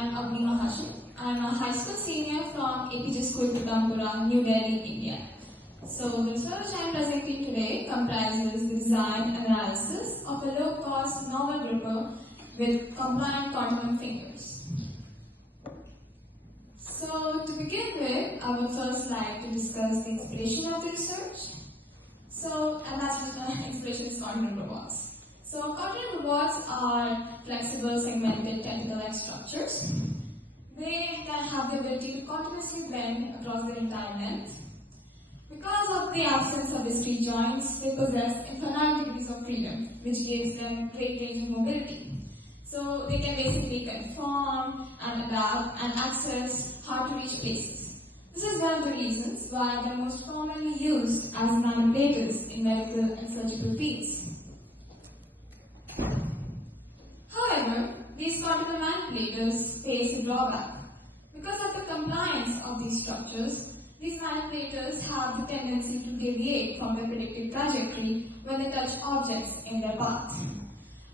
I'm Abnima Hashim. I'm a high school senior from APJ School, Pitampura, New Delhi, India. So the research I'm presenting today comprises the design and analysis of a low-cost normal gripper with compliant continuum fingers. So to begin with, I would first like to discuss the inspiration of the research. And that's the inspiration is continuum robots. So continuum robots are flexible, segmented, tentacle-like structures. They can have the ability to continuously bend across their entire length. Because of the absence of discrete joints, they possess infinite degrees of freedom, which gives them great range of mobility. So they can basically conform and adapt and access hard-to-reach places. This is one of the reasons why they're most commonly used as manipulators in medical and surgical fields. However, these continuum manipulators face a drawback. Because of the compliance of these structures, these manipulators have the tendency to deviate from their predicted trajectory when they touch objects in their path.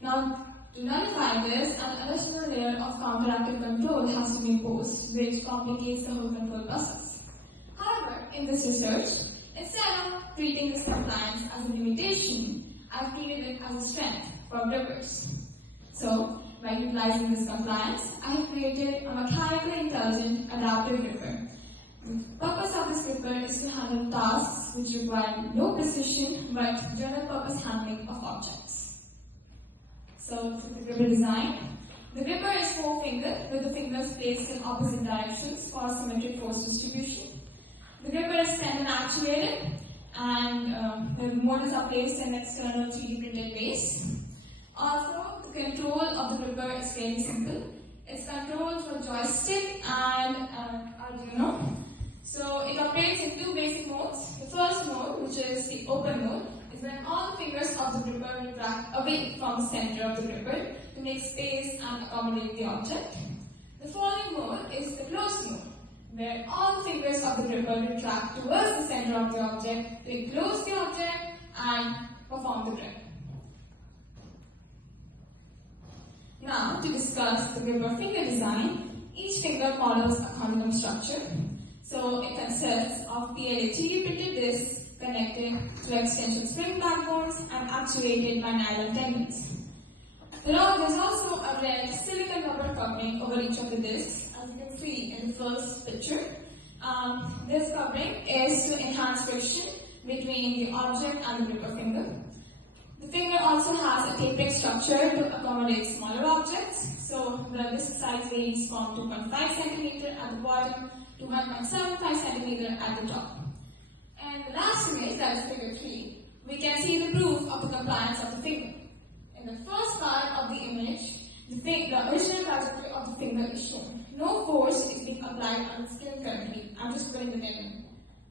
Now, to nullify this, an additional layer of counteractive control has to be imposed, which complicates the whole control process. However, in this research, instead of treating this compliance as a limitation, I've treated it as a strength for grippers. So, by utilizing this compliance, I have created a mechanically intelligent adaptive gripper. The purpose of this gripper is to handle tasks which require no precision but general purpose handling of objects. So, this is the gripper design. The gripper is four-fingered with the fingers placed in opposite directions for symmetric force distribution. The gripper is tendon actuated and the motors are placed in external 3D printed base. Also, the control of the gripper is fairly simple. It's controlled through a joystick and Arduino. So it operates in two basic modes. The first mode, which is the open mode, is when all the fingers of the gripper retract away from the center of the gripper to make space and accommodate the object. The following mode is the closed mode, where all the fingers of the gripper retract towards the center of the object to enclose the object and perform the grip. Now, to discuss the gripper finger design, each finger follows a continuum structure. So, it consists of PLA 3D printed discs connected to extension spring backbones and actuated by nylon tendons. There's also a red silicon rubber covering over each of the discs, as you can see in the first picture. This covering is to enhance friction between the object and the gripper finger. The finger also has a tapering structure to accommodate smaller objects. So the disc size varies from 2.5 cm at the bottom to 1.75 cm at the top. And the last image, that is figure 3, we can see the proof of the compliance of the finger. In the first part of the image, the original trajectory of the finger is shown. No force is being applied on the skin currently. I'm just putting the tendon.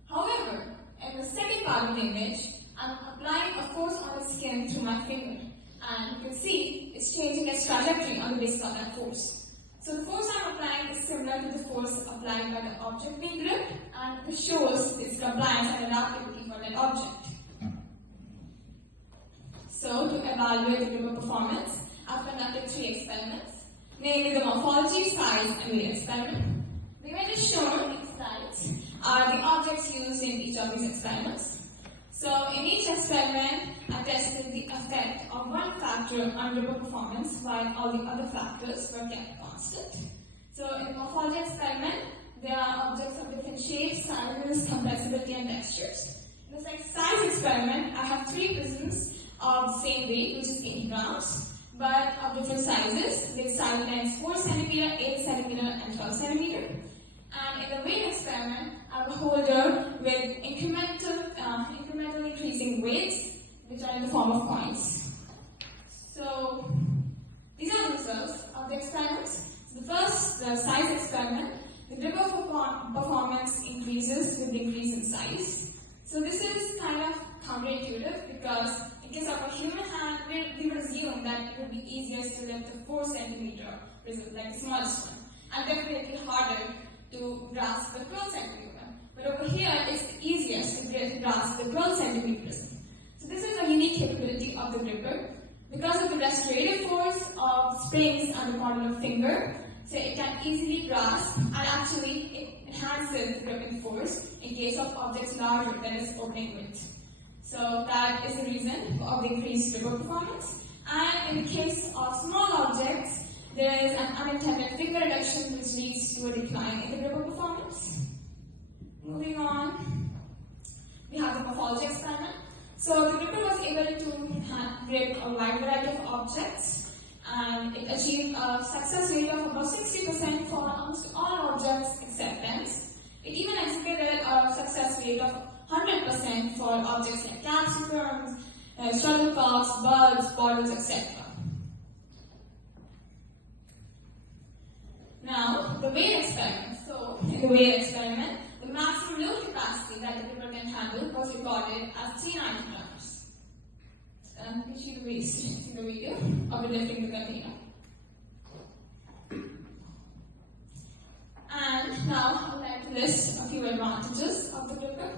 However, in the second part of the image, I'm applying a force on the skin through my finger, and you can see it's changing its trajectory on the basis of that force. So the force I'm applying is similar to the force applied by the object being gripped, and this shows its compliance and adaptability for that object. So to evaluate the gripper performance, I've conducted 3 experiments, namely the morphology, size, and weight experiment. The images shown in the slides are the objects used in each of these experiments. So in each experiment, I tested the effect of one factor on gripper performance while all the other factors were kept constant. So in the morphology experiment, there are objects of different shapes, sizes, complexity, and textures. In the size experiment, I have 3 prisms of the same weight, which is 80 grams, but of different sizes, with side lengths 4 cm, 8 cm, and 12 cm. And in the weight experiment, I have a holder with incrementally increasing weights, which are in the form of points. So these are the results of the experiments. So the first, the size experiment, the gripper performance increases with the increase in size. So this is kind of counterintuitive because in case of a human hand, we would assume that it would be easier to lift the 4 cm result, like the smallest one, and definitely harder to grasp the 12 cm. But over here, it's easiest to grasp the 12 cm prism. So this is a unique capability of the gripper. Because of the restorative force of springs on the bottom of the finger, so it can easily grasp and actually it enhances the gripping force in case of objects larger than its opening width. So that is the reason of the increased gripper performance. And in the case of small objects, there is an unintended finger reduction which leads to a decline in the gripper performance. Moving on, we have the morphology experiment. So the gripper was able to grip a wide variety of objects, and it achieved a success rate of about 60% for almost all objects except pens. It even exhibited a success rate of 100% for objects like capsicums, shuttlecocks, bulbs, bottles, etc. Now, the weight experiment. So, in the weight experiment, the maximum load capacity that the gripper can handle was recorded as 390 grams. You see the waste in the video of it lifting the container. And now, I would like to list a few advantages of the gripper.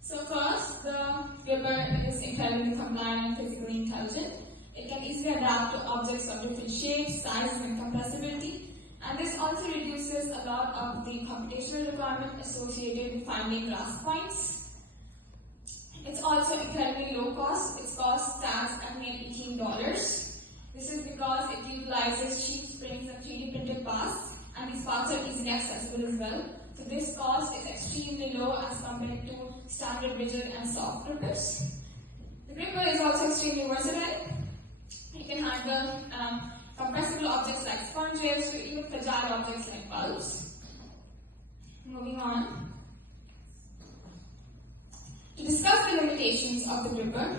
So first, the gripper is incredibly compliant and physically intelligent. It can easily adapt to objects of different shapes, sizes, and compressibility. And this also reduces a lot of the computational requirement associated with finding grasp points. It's also incredibly low cost. Its cost stands at nearly $18. This is because it utilizes cheap springs and 3D printed parts, and these parts are easily accessible as well. So this cost is extremely low as compared to standard rigid and soft grippers. The gripper is also extremely versatile. It can handle compressible objects like sponges to even fragile objects like bulbs. Moving on. To discuss the limitations of the gripper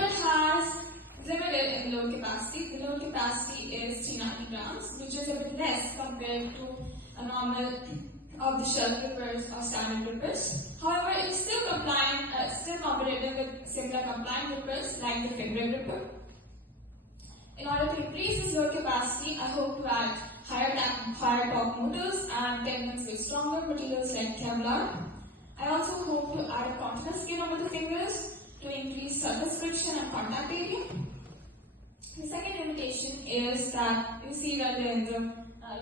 has limited in load capacity. The load capacity is 390 grams, which is a bit less compared to a normal off-the-shelf grippers or standard grippers. However, it is still compliant, still competitive with similar compliant grippers like the finger gripper. In order to increase this load capacity, I hope to add higher torque motors and techniques with stronger materials like Kevlar. I also hope to add a continuous skin over the fingers to increase surface friction and contact area. The second limitation is that you see that in the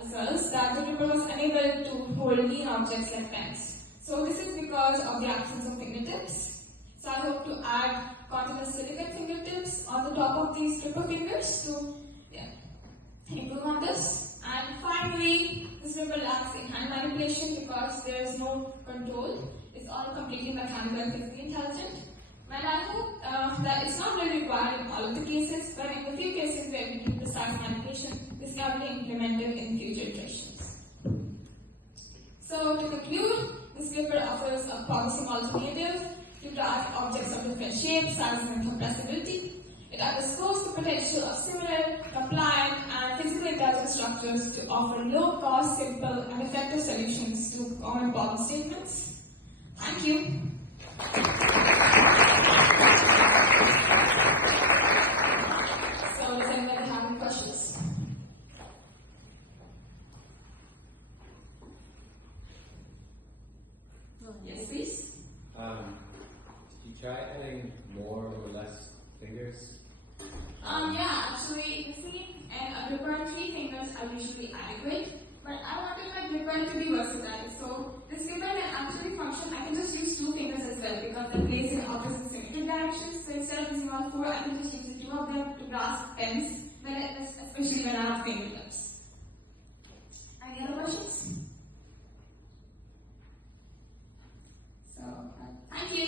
results that the gripper was unable to hold lean objects like pens. So this is because of the absence of fingertips. So I hope to add continuous silicate fingertips on the top of these gripper fingers to improve on this. And finally, this gripper lacks in hand manipulation because there is no control. It's all completely mechanical and physically intelligent. And I hope that it's not really required in all of the cases, but in the few cases where we need precise manipulation, this can be implemented in future iterations. So to conclude, this gripper offers a promising alternative to grasp objects of different shapes, sizes, and compressibility. It underscores the potential of similar, compliant, and physically intelligent structures to offer low-cost, simple, and effective solutions to common problem statements. Thank you. So, does anybody have any questions? Yes, please. Did you try adding more or less fingers? Yeah, actually, you see, and a gripper and 3 fingers are usually adequate, but I wanted my gripper to be versatile. So this gripper can actually function. I can just use 2 fingers as well because they're placed in opposite symmetric directions. So instead of using all 4, I can just use the 2 of them to grasp pens, especially when I have fingertips. Any other questions? So, thank you.